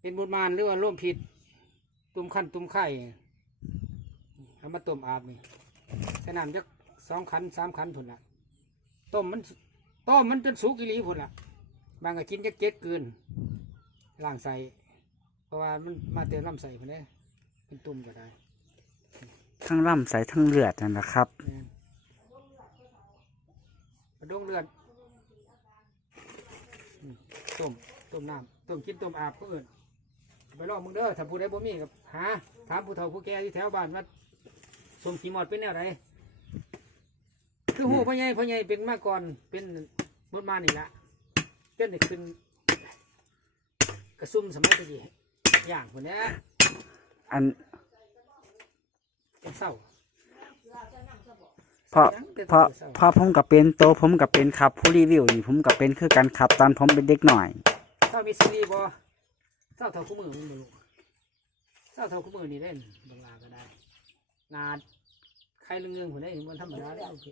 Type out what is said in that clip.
เป็นบุญมารหรือว่าร่วมผิดตุ่มขั้นตุ่มไข่เอามาต้มอาบนี่ใส่น้ำจัก2 ขัน 3 ขันผุนละต้มมันจนสุกอีหลีผุนละบางก็กินจัก7 เกินล่างใส่เพราะว่ามันมาเติมน้ำใส่ผุนเด้เป็นตุ่มก็ได้ทั้งลำไส้ทั้งเลือดนั่นแหละครับกระดงเลือดต้มน้ำต้มกินต้มอาบก็อื่นไปลองมึงเด้อถ้าผู้ใดบ่มีกับหาถามผู้เฒ่าผู้แก่ที่แถวบ้านว่าสมขี้หมอดเป็นแนวไหนคือหูพ่อใหญ่เป็นมาก่อนเป็นมดมานี่ละเจ้าเนี่ยขึ้นกระซุ่มสมัยตะกี้อย่างคนนี้อันเศร้าเพราะผมกับเป็นโตผมกับเป็นครับผู้รีวิวนี่ผมกับเป็นคือกันครับตอนผมเป็นเด็กหน่อยเศร้ามีซีรีส์บ่เศร้าเท่าคู่มือมันบ่รู้เศร้าเท่าคู่มือนี่เล่นบางลาก็ได้นาใครเรื่องคนได้มันธรรมดาได้โอเค